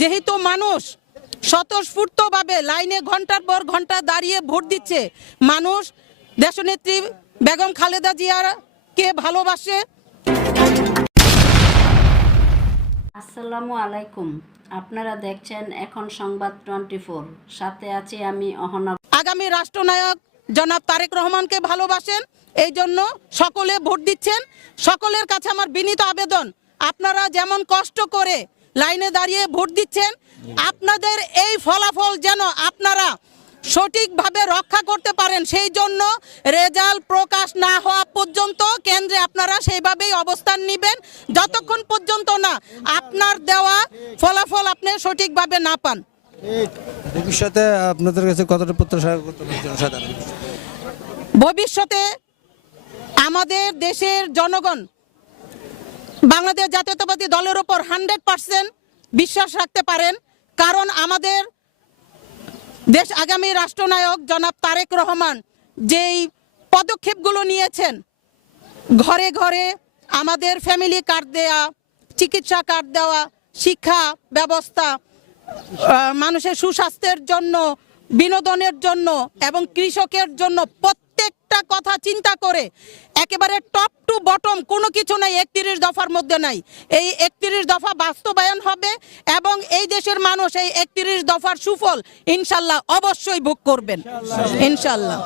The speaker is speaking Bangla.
যেহেতু মানুষ স্বতঃস্ফূর্তভাবে লাইনে ঘন্টার পর ঘন্টা দাঁড়িয়ে ভোট দিচ্ছে, মানুষ দেশনেত্রী বেগম খালেদা জিয়াকে ভালোবাসে। আসসালামু আলাইকুম, আপনারা দেখছেন এখন সংবাদ 24, সাথে আছি আমি অহনা। আগামী রাষ্ট্রনায়ক জনাব তারেক রহমানকে ভালোবাসেন, এই জন্য সকলে ভোট দিচ্ছেন। সকলের কাছে আমার বিনীত আবেদন, আপনারা যেমন কষ্ট করে লাইনে দাঁড়িয়ে ভোট দিচ্ছেন, আপনাদের এই ফলাফল যেন আপনারা সঠিকভাবে রক্ষা করতে পারেন, সেই জন্য রেজাল্ট প্রকাশ না হওয়া পর্যন্ত কেন্দ্রে আপনারা সেইভাবেই অবস্থান নেবেন, যতক্ষণ পর্যন্ত না আপনার দেওয়া ফলাফল আপনি সঠিকভাবে না পান। ভবিষ্যতে আপনাদের কাছে কতটা প্রত্যাশা করতে পারেন? ভবিষ্যতে আমাদের দেশের জনগণ বাংলাদেশ জাতীয়তাবাদী দলের উপর 100% বিশ্বাস রাখতে পারেন, কারণ আমাদের দেশ আগামী রাষ্ট্রনায়ক জনাব তারেক রহমান যেই পদক্ষেপগুলো নিয়েছেন, ঘরে ঘরে আমাদের ফ্যামিলি কার্ড দেয়া, চিকিৎসা কার্ড দেওয়া, শিক্ষা ব্যবস্থা, মানুষের সুস্বাস্থ্যের জন্য, বিনোদনের জন্য এবং কৃষকের জন্য প্রত্যেকটা কথা চিন্তা করে একেবারে টপ টু বটম কোনো কিছু নাই 31 দফার মধ্যে নাই। এই 31 দফা বাস্তবায়ন হবে এবং এই দেশের মানুষ এই 31 দফার সুফল ইনশাল্লাহ অবশ্যই ভোগ করবেন ইনশাল্লাহ।